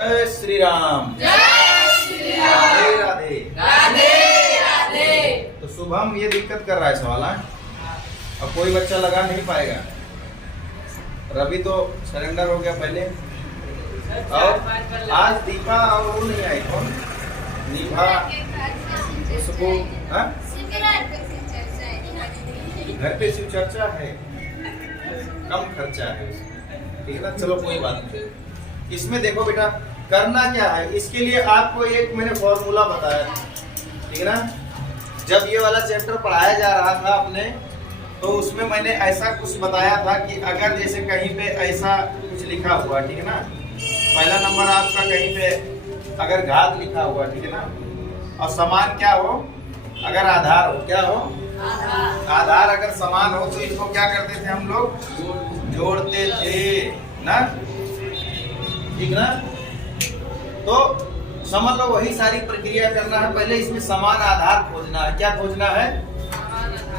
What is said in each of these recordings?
जय श्री राम। जय श्री राम। राधे राधे। राधे राधे। तो शुभम ये दिक्कत कर रहा है सवाल है, अब कोई बच्चा लगा नहीं पाएगा। रवि तो सरेंडर हो गया पहले, और आज दीपा और वो नहीं आई, कौन दीपा उसको घर पे शिव चर्चा है, कम खर्चा है उसमें, ठीक है ना। चलो कोई बात नहीं। इसमें देखो बेटा करना क्या है, इसके लिए आपको एक मैंने फॉर्मूला बताया था, ठीक है ना। जब ये वाला चैप्टर पढ़ाया जा रहा था अपने, तो उसमें मैंने ऐसा कुछ बताया था कि अगर जैसे कहीं पे ऐसा कुछ लिखा हुआ, ठीक है ना, पहला नंबर आपका कहीं पे अगर घात लिखा हुआ, ठीक है ना, और समान क्या हो, अगर आधार हो, क्या हो, आधार अगर समान हो, तो इसको क्या करते थे हम लोग, जोड़ते थे ना, ठीक ना। तो समझ लो वही सारी प्रक्रिया करना है। पहले इसमें समान आधार खोजना है। क्या खोजना है?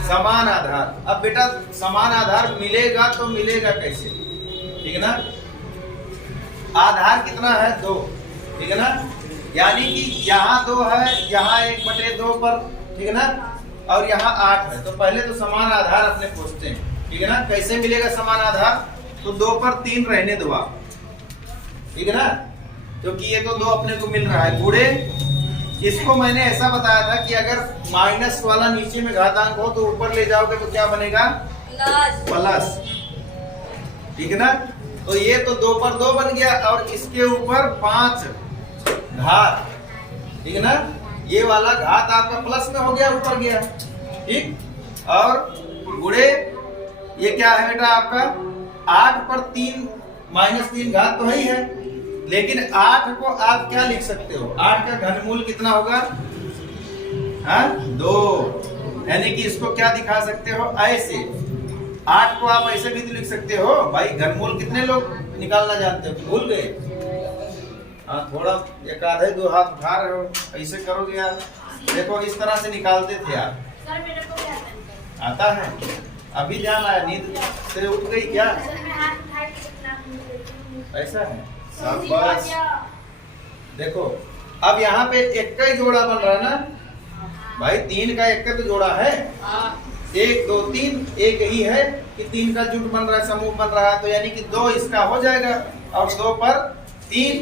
समान आधार। अब बेटा समान आधार मिलेगा तो मिलेगा कैसे, ठीक है ना। आधार कितना है? 2, ठीक है ना। यानी कि यहाँ 2 है, यहाँ 1/2 पर, ठीक है ना, और यहाँ 8 है। तो पहले तो समान आधार अपने खोजते हैं, ठीक है ना। कैसे मिलेगा समान आधार? तो 2 पर 3 रहने दो आप, ठीक है ना, क्योंकि ये तो 2 अपने को मिल रहा है। गुणे इसको मैंने ऐसा बताया था कि अगर माइनस वाला नीचे में घातांक हो तो ऊपर ले जाओगे तो क्या बनेगा? प्लस, ठीक है ना। तो ये तो 2 पर 2 बन गया, और इसके ऊपर 5 घात, ठीक है ना। ये वाला घात आपका प्लस में हो गया, ऊपर गया, ठीक। और गुणे ये क्या है बेटा आपका? 8 पर 3 -3 घात तो ही है, लेकिन 8 को आप क्या लिख सकते हो? 8 का घनमूल कितना होगा? 2। यानी कि इसको क्या दिखा सकते हो? ऐसे 8 को आप ऐसे भी तो लिख सकते हो भाई। घनमूल कितने लोग निकालना जानते हो? भूल गए? हाँ, थोड़ा एक आधे 2 हाथ उठा रहे हो, ऐसे करोगे आप। देखो इस तरह से निकालते थे आप। सर मेरे को क्या आता है? अभी ध्यान आया, नींद से उठ गई क्या? ऐसा है, शाबाश। देखो अब यहाँ पे 1 का ही जोड़ा बन रहा है ना भाई, 3 का 1 का तो जोड़ा है। 1 2 3 1 ही है कि 3 का जुट बन रहा है, समूह बन रहा है। तो यानी कि 2 इसका हो जाएगा, और 2 पर 3,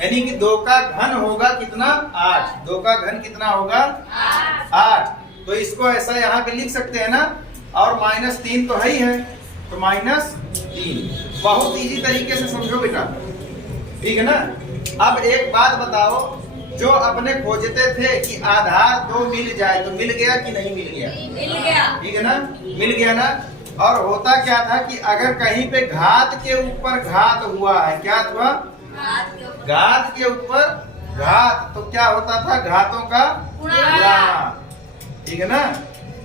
यानी कि 2 का घन होगा कितना? 8। 2 का घन कितना होगा? 8। तो इसको ऐसा यहाँ पे लिख सकते हैं ना, और -3 तो है ही है, तो -3। बहुत इजी तरीके से समझो बेटा, ठीक है ना। अब एक बात बताओ, जो अपने खोजते थे कि आधार 2 मिल जाए, तो मिल गया कि नहीं मिल गया? मिल गया, ठीक है ना, मिल गया ना। और होता क्या था कि अगर कहीं पे घात के ऊपर घात हुआ है, क्या हुआ? घात के ऊपर घात, तो क्या होता था? घातों का गुणा, ठीक है ना।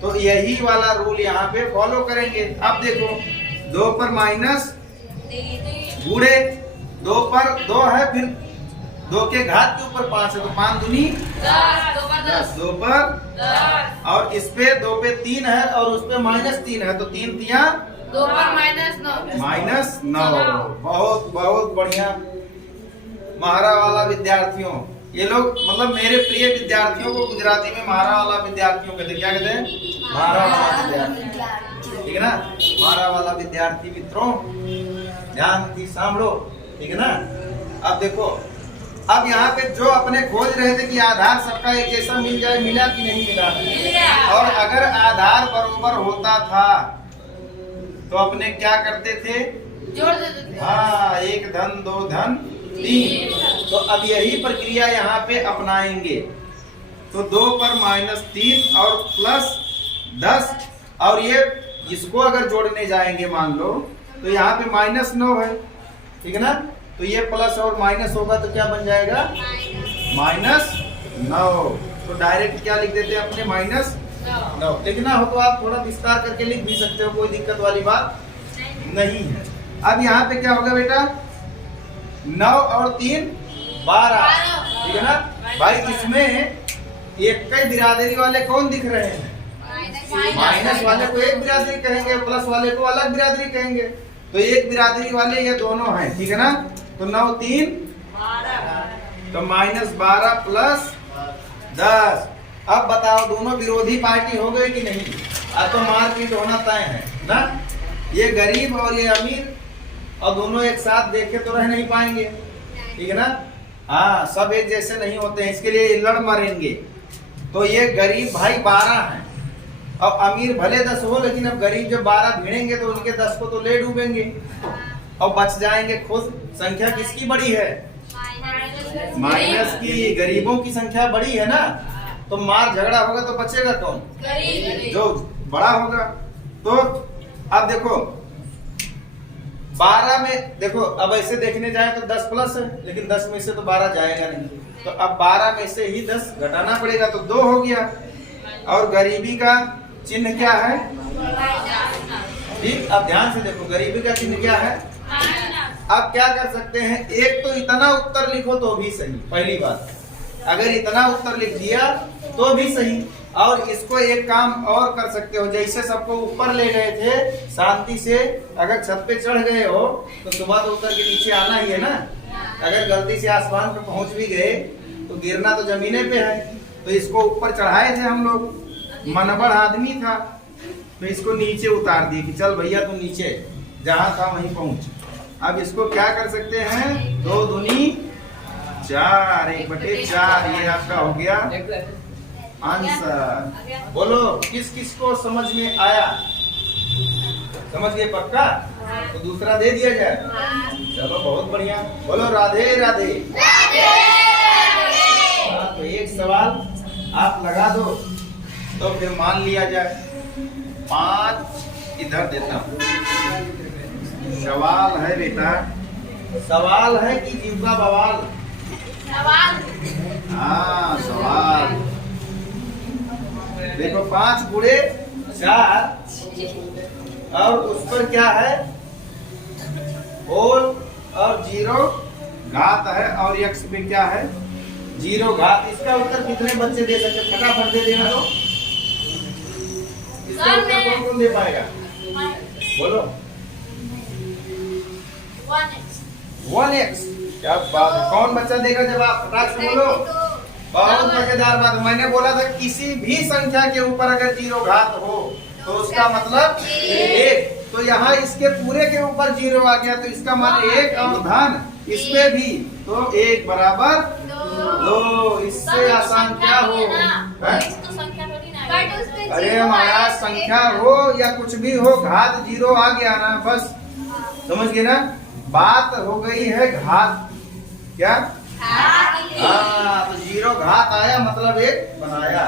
तो यही वाला रूल यहाँ पे फॉलो करेंगे। अब देखो 2 पर माइनस गुणे 2 पर 2 है, फिर 2 के घात के ऊपर 5 है, तो 5 दूनी 10, 2 पर 10, और इस पे 2 पे 3 है, और उस पे -3 है, तो 3 तिया 2 पर -9। बहुत बहुत बढ़िया महारा वाला विद्यार्थियों। ये लोग मतलब मेरे प्रिय विद्यार्थियों को गुजराती में महारा वाला विद्यार्थियों कहते हैं। क्या कहते हैं? महारा वाला विद्यार्थी, ठीक है ना। महारा वाला विद्यार्थी मित्रों ध्यान दी सांभो, ठीक है ना। अब देखो, अब यहाँ पे जो अपने खोज रहे थे कि आधार सबका एक जैसा मिल जाए, मिला कि नहीं मिला? मिल गया। और अगर आधार बराबर होता था तो अपने क्या करते थे? जोड़ देते थे। हाँ, 1 धन 2 धन 3। तो अब यही प्रक्रिया यहाँ पे अपनाएंगे। तो 2 पर -3 और +10, और ये इसको अगर जोड़ने जाएंगे मान लो, तो यहाँ पे -9 है, ठीक है ना। तो ये प्लस और माइनस होगा तो क्या बन जाएगा? -9। तो डायरेक्ट क्या लिख देते हैं अपने? -9। लिखना हो तो आप थोड़ा विस्तार करके लिख भी सकते हो, कोई दिक्कत वाली बात नहीं है। अब यहाँ पे क्या होगा बेटा? 9 और 3 12, ठीक है ना भाई। इसमें एक कई बिरादरी वाले कौन दिख रहे हैं? माइनस वाले को एक बिरादरी कहेंगे, प्लस वाले को अलग बिरादरी कहेंगे। तो एक बिरादरी वाले ये दोनों हैं, ठीक है ना। तो 9 3 12 तो -12 प्लस 10। अब बताओ दोनों विरोधी पार्टी हो गई कि नहीं? अब तो मारपीट होना तय है ना। ये गरीब और ये अमीर और दोनों एक साथ देखे तो रह नहीं पाएंगे, ठीक है ना। हाँ, सब एक जैसे नहीं होते हैं, इसके लिए लड़ मरेंगे। तो ये गरीब भाई 12 हैं और अमीर भले 10 हो, लेकिन अब गरीब जब 12 भिड़ेंगे तो उनके 10 को तो ले डूबेंगे और बच जाएंगे खुद। संख्या किसकी बड़ी है? माइनस की। गरीबों की संख्या बड़ी है ना, तो मार झगड़ा होगा तो बचेगा कौन? जो बड़ा होगा। तो अब देखो 12 में देखो, अब ऐसे देखने जाए तो 10 प्लस है, लेकिन 10 में से तो 12 जाएगा नहीं, तो अब 12 में से ही 10 घटाना पड़ेगा, तो 2 हो गया। और गरीबी का चिन्ह क्या है? ठीक, अब ध्यान से देखो, गरीबी का चिन्ह क्या है? अब क्या कर सकते हैं, एक तो इतना उत्तर लिखो तो भी सही। पहली बात, अगर इतना उत्तर लिख दिया तो भी सही। और इसको एक काम और कर सकते हो, जैसे सबको ऊपर ले गए थे शांति से, अगर छत पे चढ़ गए हो तो सुबह तो उतर के नीचे आना ही है ना। अगर गलती से आसमान पे पहुंच भी गए तो गिरना तो जमीने पे है। तो इसको ऊपर चढ़ाए थे हम लोग, मनबड़ आदमी था, तो इसको नीचे उतार दिए कि चल भैया तू नीचे, जहां था वहीं पहुंच। अब इसको क्या कर सकते हैं, 2 दूनी 4, 1/4, ये आपका हो गया आंसर। बोलो किस किस को समझ में आया? समझ गए पक्का? तो दूसरा दे दिया जाए। चलो बहुत बढ़िया, बोलो राधे राधे। हाँ, तो एक सवाल आप लगा दो तो फिर मान लिया जाए। 5 इधर देता हूँ। सवाल है बेटा, सवाल है कि जीविका बवाल? हाँ सवाल। देखो 5 गुणे 4 और उस पर क्या है, होल और 0 घात है, और x पे क्या है, 0 घात। इसका उत्तर कितने बच्चे दे सकते? फटाफट दे देना। तो इसका उत्तर कौन कौन दे पाएगा? बोलो। 1x। क्या बात है, कौन बच्चा देगा जवाब? फटाक से बोलो। बहुत मजेदार बात। मैंने बोला था किसी भी संख्या के ऊपर अगर 0 घात हो तो उसका मतलब 1। तो यहाँ इसके पूरे के ऊपर 0 आ गया, तो इसका मान 1 और धन इस पे भी, तो 1 बराबर 2। इससे आसान क्या हो? अरे महाराज, संख्या हो या कुछ भी हो, घात 0 आ गया ना, बस समझ गए ना। बात हो गई है घात। क्या? हाँ, तो 0 घात आया मतलब 1 बनाया।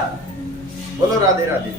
बोलो राधे राधे।